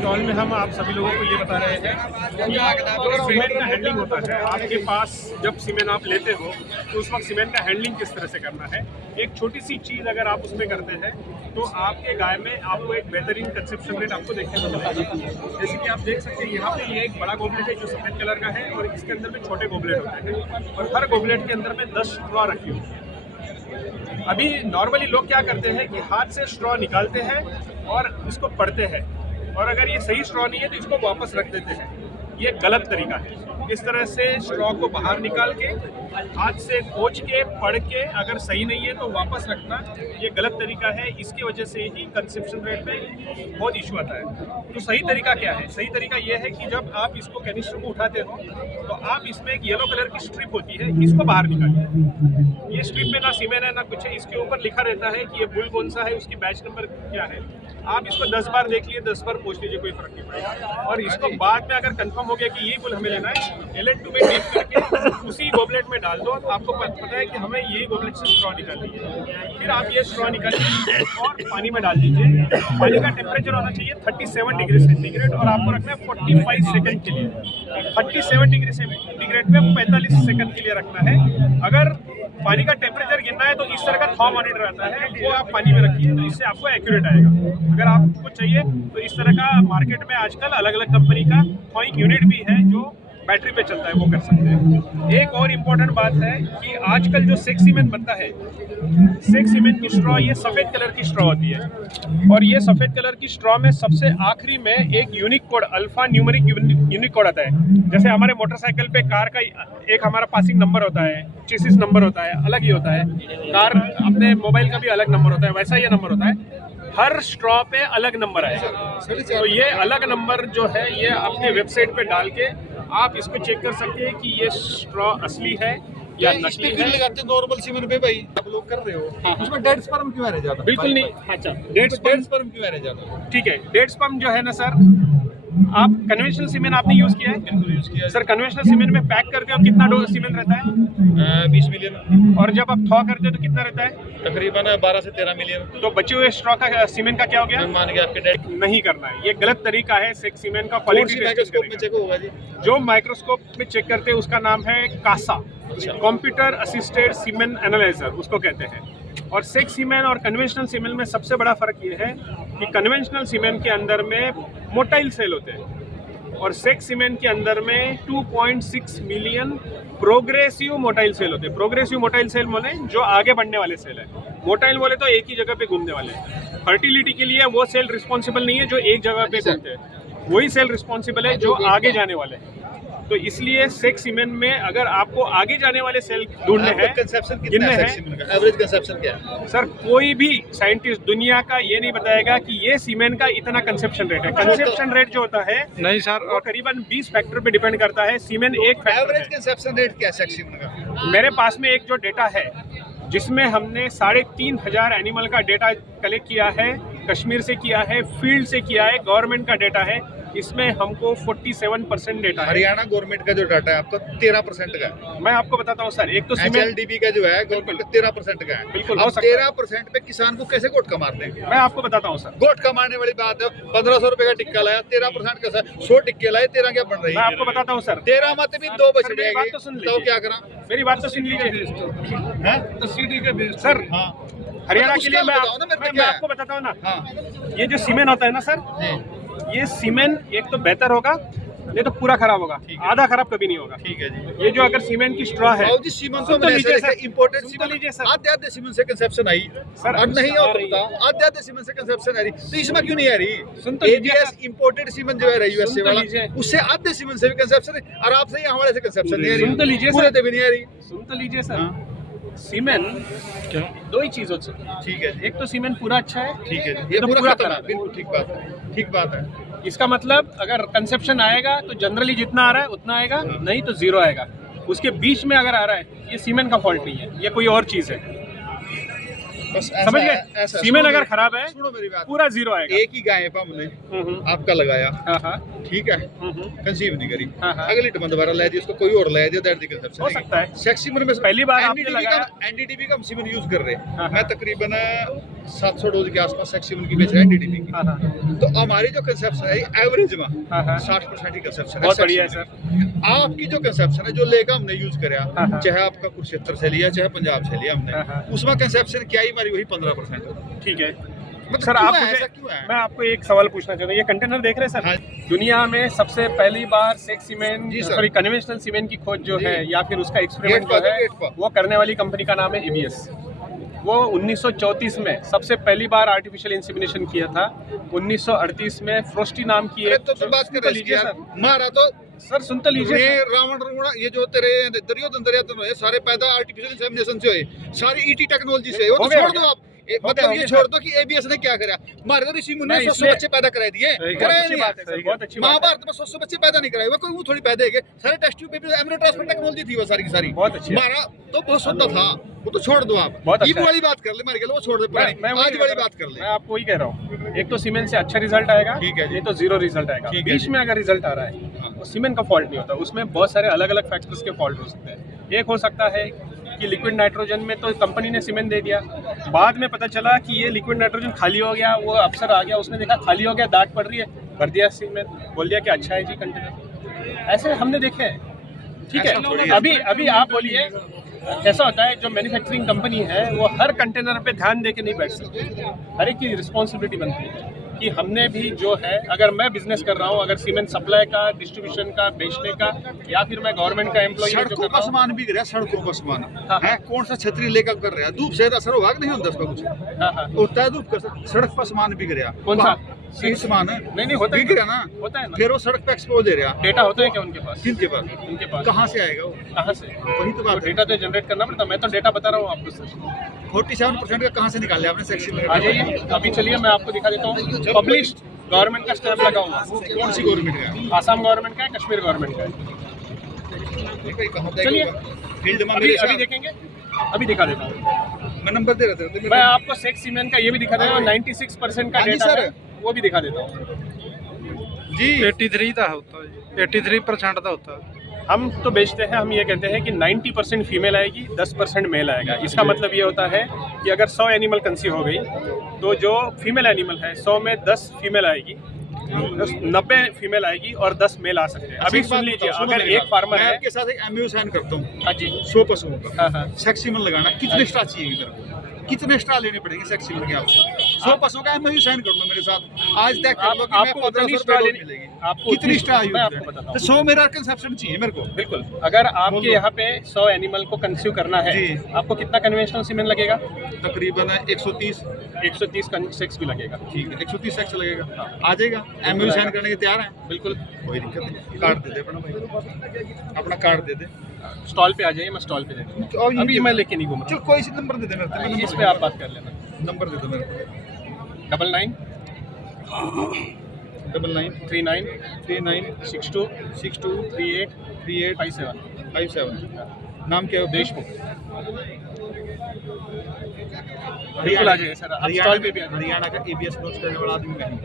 Stall में हम आप सभी लोगों को ये बता रहे हैं कि जो सीमेंट का हैंडलिंग होता है आपके पास, जब सीमेंट आप लेते हो तो उस वक्त सीमेंट का हैंडलिंग किस तरह से करना है। एक छोटी सी चीज़ अगर आप उसमें करते हैं तो आपके गाय में आपको एक बेहतरीन कंसेप्शन रेट आपको देखने को मिलेगी। जैसे कि आप देख सकते हैं यहाँ पे ये एक बड़ा गोबलेट है जो सफ़ेद कलर का है और इसके अंदर में छोटे गोबलेट होते हैं और हर गोबलेट के अंदर में 10 स्ट्रॉ रखी होती है। अभी नॉर्मली लोग क्या करते हैं कि हाथ से स्ट्रॉ निकालते हैं और इसको पढ़ते हैं, और अगर ये सही स्ट्रॉ नहीं है तो इसको वापस रख देते हैं। ये गलत तरीका है। इस तरह से स्ट्रॉ को बाहर निकाल के हाथ से खोज के पढ़ के अगर सही नहीं है तो वापस रखना, ये गलत तरीका है। इसकी वजह से ही कंसेप्शन रेट में बहुत इशू आता है। तो सही तरीका क्या है? सही तरीका ये है कि जब आप इसको कैनिस्टर को उठाते हो तो आप इसमें एक येलो कलर की स्ट्रिप होती है, इसको बाहर निकालिए। ये स्ट्रिप में ना सीमेंट है ना कुछ है, इसके ऊपर लिखा रहता है कि ये बुल कौन सा है, उसकी बैच नंबर क्या है। आप इसको 10 बार देख लिए, 10 बार पूछ लीजिए, कोई फर्क नहीं पड़ेगा। और इसको बाद में अगर कंफर्म हो गया कि यही बुल हमें लेना है, LN2 में डीप करके उसी गोबलेट में डाल दो। आपको पता है कि हमें यही गोबलेट से स्ट्रॉ निकालनी है। फिर आप ये स्ट्रॉ निकालिए और पानी में डाल दीजिए। पानी का टेम्परेचर होना चाहिए 37 डिग्री सेंटीग्रेड और आपको रखना है 45 सेकंड के लिए। 37 डिग्री सेंटीग्रेड में 45 सेकंड के लिए रखना है। अगर पानी का टेम्परेचर गिरना है तो इस तरह का थॉ मॉनिटर आता है, वो आप पानी में रखिए तो इससे आपको एक्यूरेट आएगा। अगर आपको चाहिए तो इस तरह का मार्केट में आजकल अलग अलग कंपनी का थॉइंग यूनिट भी है जो बैटरी पे चलता है, वो कर सकते हैं। एक और इम्पोर्टेंट बात है कि आजकल जो सेक सीमेंट बनता है, सेक सीमेंट की स्ट्रॉ ये सफ़ेद कलर की स्ट्रॉ होती है और ये सफ़ेद कलर की स्ट्रॉ में सबसे आखिरी में एक unique code, alpha numeric unique code आता है। जैसे हमारे मोटरसाइकिल पे कार का एक हमारा पासिंग नंबर होता है, चेसिस नंबर होता है, अलग ही होता है। कार अपने मोबाइल का भी अलग नंबर होता है, वैसा ये नंबर होता है। हर स्ट्रॉ पे अलग नंबर आएगा। तो ये अलग नंबर जो है ये अपने वेबसाइट पे डाल के आप इसको चेक कर सकते हैं कि ये स्ट्रॉ असली है या नकली है। लगाते नॉर्मल सीमेंट पे भाई आप लोग कर रहे हो, हाँ। उसमें डेड स्पर्म क्यों आ रहा जाता? बिल्कुल नहीं। अच्छा, डेड स्पर्म क्यों आ रहा जाता? ठीक है। डेड स्पर्म जो है ना सर, आप कन्वेंशनल सीमेंट आपने यूज किया है? बिल्कुल यूज किया सर। कन्वेंशनल सीमेंट में पैक करके और कितना डोज सीमेंट रहता है? 20 मिलियन। और जब आप थॉ करते हो तो कितना रहता है? तकरीबन 12 से 13 मिलियन। तो बचे हुए स्ट्रॉ का सीमेंट का क्या हो गया? मान के आपके डेड नहीं करना है, ये गलत तरीका है सेक सीमेंट का क्वालिटी माइक्रोस्कोप में चेक होगा जी। जो माइक्रोस्कोप में चेक करते हैं उसका नाम है CASA, computer assisted semen analyser उसको कहते हैं। और सेक सीमेंट और कन्वेंशनल सीमेंट में सबसे बड़ा फर्क ये है कि कन्वेंशनल सीमेंट के अंदर में मोटाइल सेल होते हैं और सेक सीमेंट के अंदर में 2.6 मिलियन प्रोग्रेसिव मोटाइल सेल होते हैं। प्रोग्रेसिव मोटाइल सेल बोले जो आगे बढ़ने वाले सेल है, मोटाइल बोले तो एक ही जगह पे घूमने वाले हैं। फर्टिलिटी के लिए वो सेल रिस्पॉन्सिबल नहीं है जो एक जगह पे घूमते हैं, वही सेल रिस्पॉन्सिबल है जो आगे जाने वाले हैं। तो इसलिए सेक सीमेंट में अगर आपको आगे जाने वाले सेल ढूंढने हैं, गिनने हैं, एवरेज कंसेप्शन क्या है सर कोई भी साइंटिस्ट दुनिया का ये नहीं बताएगा कि ये सीमेंट का इतना कंसेप्शन रेट है। कंसेप्शन रेट जो होता है नहीं सर, वो करीबन 20 फैक्टर पे डिपेंड करता है। सीमेंट एक फैक्टर एवरेज है। कंसेप्शन रेट क्या है सेक सीमेंट का? मेरे पास में एक जो डेटा है जिसमें हमने 3,500 एनिमल का डेटा कलेक्ट किया है, कश्मीर से किया है, फील्ड से किया है, गवर्नमेंट का डेटा है, इसमें हमको 47% डेटा है। हरियाणा गवर्नमेंट का जो डाटा है आपका 13% का है। मैं आपको बताता हूँ सर, एक तो सीमेंट HLDB का जो है गवर्नमेंट का 13% का है। बिल्कुल अब हो सकता है। 13% पे किसान को कैसे गोट कमा देंगे? मैं आपको बताता हूँ सर, गोट कमाने वाली बात है। 1500 रुपए का टिक्का लाया, 13% का 100 टिक्के लाए, 13 क्या बन रही मैं है? आपको बताता हूँ सर। 13 मत भी 2 बच मेरी बात तो सुन जाएगी, तो लीजिए। क्या करा? मेरी बात तो सुन लीजिए सर। हाँ, हरियाणा के लिए मैं बताओ ना मेरे को मैं क्या है? आपको बताता हूँ ना, हाँ ये जो सीमेंट होता है ना सर, ये सीमेंट एक तो बेहतर होगा, नहीं तो पूरा खराब होगा, आधा खराब कभी नहीं होगा। ठीक है जी। ये जो अगर सीमेंट की स्ट्रॉ है, बाबूजी सीमेंट सुन तो लीजिए सर, इंपोर्टेड सुन तो लीजिए सर। आधे सीमेंट से कंसेप्शन आई सर, और नहीं हो आ तो रही है। बताओ, आधे सीमेंट से कंसेप्शन आ रही, तो इसमें क्यों नहीं आ रही? सुन तो लीजिए ABS सर। इंपोर्टेड सीमेंट जो है यूएसए सुन तो वाला, लीजिए। उससे आधे सीमेंट से भी कंसेप्शन है और आपसे हमारे से कंसेप्शन नहीं आ रही। सुन तो लीजिए पूरे सर। से भी नहीं आ रही। सुन तो लीजिए सर। सीमेंट क्या? दो ही चीज होती है, ठीक है जी, एक तो सीमेंट पूरा अच्छा है, ठीक है जी, ये तो पूरा खत्म खराब है। है। बिल्कुल ठीक बात है, ठीक बात है। इसका मतलब अगर कंसेप्शन आएगा तो जनरली जितना आ रहा है उतना आएगा, नहीं तो जीरो आएगा। उसके बीच में अगर आ रहा है, ये सीमेंट का फॉल्ट नहीं है, ये कोई और चीज़ है। बस ऐसा समझ है, गए? ऐसा है। सीमेंट सुनो अगर मेरी- खराब है सुनो मेरी बात, पूरा जीरो आएगा। एक ही गाय पे हमने आपका लगाया, ठीक है, कंसीव नहीं करी, हाँ, हाँ। अगली टमन दोबारा ले दी, उसको कोई और ले दिया, दैट दी कंसेप्शन हो सकता है। सेक्सीमन में पहली बार आपने लगाया। एनडीडीबी का हम सीमेंट यूज कर रहे हाँ, हैं। मैं हाँ। तकरीबन 700 डोज के आसपास सेक्सीमन की बेच रहा है एनडीडीबी की। तो हमारी जो कंसेप्शन है एवरेज में हाँ, हाँ। 60% की कंसेप्शन है। बहुत बढ़िया है Section में। आपकी जो कंसेप्शन है, जो लेकर हमने यूज हाँ, कराया, हाँ। चाहे आपका कुरुक्षेत्र से लिया, चाहे पंजाब से लिया हाँ, हमने, हाँ। उसमें कंसेप्शन क्या ही हमारी वही 15%। ठीक है मतलब सर, क्यों आप है, मुझे ऐसा क्यों है? मैं आपको एक सवाल पूछना चाहता हूँ। ये कंटेनर देख रहे हैं सर? हाँ। दुनिया में सबसे पहली बार सेक्स सीमेंट, जी सर। सॉरी कन्वेंशनल सीमेंट की खोज जो जी। है या फिर उसका एक्सपेरिमेंट गेट जो पर, है गेट पर। वो करने वाली कंपनी का नाम है एबीएस। वो 1934 में सबसे पहली बार आर्टिफिशियल इंसेमिनेशन किया था। 1938 में फ्रोस्टी नाम की अरे एक तो तुम बात कर सुन तो रहे लीजिए यार, सर, मारा तो सर सुन तो लीजिए ये सर। रावण रुवण, ये जो तेरे दुर्योधन दुर्योधन हुए, सारे पैदा आर्टिफिशियल इंसेमिनेशन से हुए, सारी ईटी टेक्नोलॉजी से। वो हो तो गया, छोड़ हो दो गया। आप, हो मतलब गया ये सर। छोड़ दो कि एबीएस ने क्या करा। हमारे तो ऋषि मुनि नहीं, 100 इसलिए- बच्चे पैदा कराए दिए, बहुत कराए अच्छी नहीं। बात है सर, बहुत अच्छी बात है। महाभारत में 100 बच्चे पैदा नहीं कराए, वो कोई वो थोड़ी पैदा है, सारे test tube baby embryo transfer technology थी वो सारी की सारी। बहुत अच्छी है। हमारा तो बहुत शुद्ध था, वो तो छोड़ दो आप। बहुत अच्छा ईब है। वाली बात कर ले, मार के वो छोड़ दे, मैं आज वाली बात कर ले। मैं आपको वही कह रहा हूँ, एक तो सीमेंट से अच्छा रिजल्ट आएगा, ठीक है जी। नहीं तो जीरो रिजल्ट आएगा। ठीक है बीच जी। में अगर रिजल्ट आ रहा है वो सीमेंट का फॉल्ट नहीं होता, उसमें बहुत सारे अलग अलग फैक्टर्स के फॉल्ट हो सकते हैं। एक हो सकता है कि लिक्विड नाइट्रोजन में तो कंपनी ने सीमेंट दे दिया, बाद में पता चला कि ये लिक्विड नाइट्रोजन खाली हो गया, वो अफसर आ गया, उसने देखा खाली हो गया, दाग पड़ रही है, भर दिया सीमेंट, बोल दिया कि अच्छा है जी कंटेनर। ऐसे हमने देखे हैं। ठीक ऐसा थोड़ी है, है। अभी आप बोलिए कैसा होता है। जो मैन्युफैक्चरिंग कंपनी है वो हर कंटेनर पे ध्यान दे के नहीं बैठ सकती, हर एक की रिस्पॉन्सिबिलिटी बनती है कि हमने भी जो है, अगर मैं बिजनेस कर रहा हूँ, अगर सीमेंट सप्लाई का, डिस्ट्रीब्यूशन का, बेचने का, या फिर मैं गवर्नमेंट का एम्प्लॉय जो सड़कों कर का रहा हूँ। सामान बिक रहा है, सड़कों का सामान हाँ। है, कौन सा छतरी लेकर कर रहा है, धूप से असर होगा कि नहीं होता उसका कुछ? हाँ, हाँ। होता है धूप का, सड़क पर सामान बिक रहा। कौन सा? ये सामान है, नहीं होता बिक है रहा ना, होता है ना। फिर वो सड़क पे एक्सपोज दे रहा। डेटा होता है क्या उनके पास? किनके पास? उनके पास कहाँ से आएगा वो? कहाँ से? वही तो बात है। डेटा तो जनरेट करना पड़ता है। मैं तो डेटा बता रहा हूँ आपको सर। 47% का कहाँ से निकाल लिया आपने सेक्सी में? आ जाइए, अभी चलिए मैं आपको दिखा देता हूँ। पब्लिश्ड गवर्नमेंट का स्टैम्प लगा हुआ है। कौन सी गवर्नमेंट का है? आसाम गवर्नमेंट का है, कश्मीर गवर्नमेंट का है। देखो ये कहाँ पे चलिए। फील्ड में अभी मेरे अभी साथ देखेंगे, अभी दिखा देता हूँ। मैं नंबर दे रहा था मैं आपको सेक्स सीमेंट का ये भी दिखा देता हूँ, 96% का हाँ जी डेटा सर। है, वो भी दिखा देता हूँ जी। 83 का होता है, 83% का होता है। हम तो बेचते हैं, हम ये कहते हैं कि 90% फीमेल आएगी, 10% मेल आएगा। इसका मतलब ये होता है कि अगर 100 एनिमल कंसीव हो गई तो जो फीमेल एनिमल है 100 में 10 फीमेल आएगी, 90 फीमेल आएगी और 10 मेल आ सकते हैं। अभी सुन लीजिए, अगर एक फार्मर मैं है। आपके साथ एक एमयू साइन करता हूँ हाँ जी, 100 पशुओं का, हाँ हाँ। सेक्सीमन लगाना, कितने स्ट्रा चाहिए मेरे को, कितने स्ट्रा लेने पड़ेंगे सेक्सीमन के आपसे? 100 पशुओं का एमयू साइन कर लो मेरे साथ, आज तक कर लो कि मैं आपको उतनी 1500 स्ट्रा रुपए लेनी- मिलेगी। आपको कितनी उतनी- स्ट्रा मैं आपको बताता हूँ। तो 100 मेरा कंसेप्शन चाहिए मेरे को। बिल्कुल, अगर बोल आपके दो। यहाँ पे 100 एनिमल को कंसीव करना है, जी। आपको कितना कन्वेंशनल सीमेंट लगेगा? तकरीबन 130। 130 सेक्स भी लगेगा। ठीक है, 130 सेक्स लगेगा, आ जाएगा। एमयू साइन करने के तैयार हैं? बिल्कुल, कोई दिक्कत नहीं, कार्ड दे दे अपना भाई, अपना कार्ड दे दे। स्टॉल पे आ जाइए, मैं स्टॉल पे दे दूँगा। और ये- अभी मैं लेके नहीं घूम चल रहा कोई सी नंबर दे दे मेरे को, हूँ, इस पे आप बात कर लेना। नंबर दे दो मेरे को। 99 99 39 39 62 62 38 38 57 57। नाम क्या है? देशमुख। बिल्कुल आ जाइए सर, आप स्टॉल पे भी आ जाइए। हरियाणा का एबीएस नोट करने वाला आदमी मैं हूँ।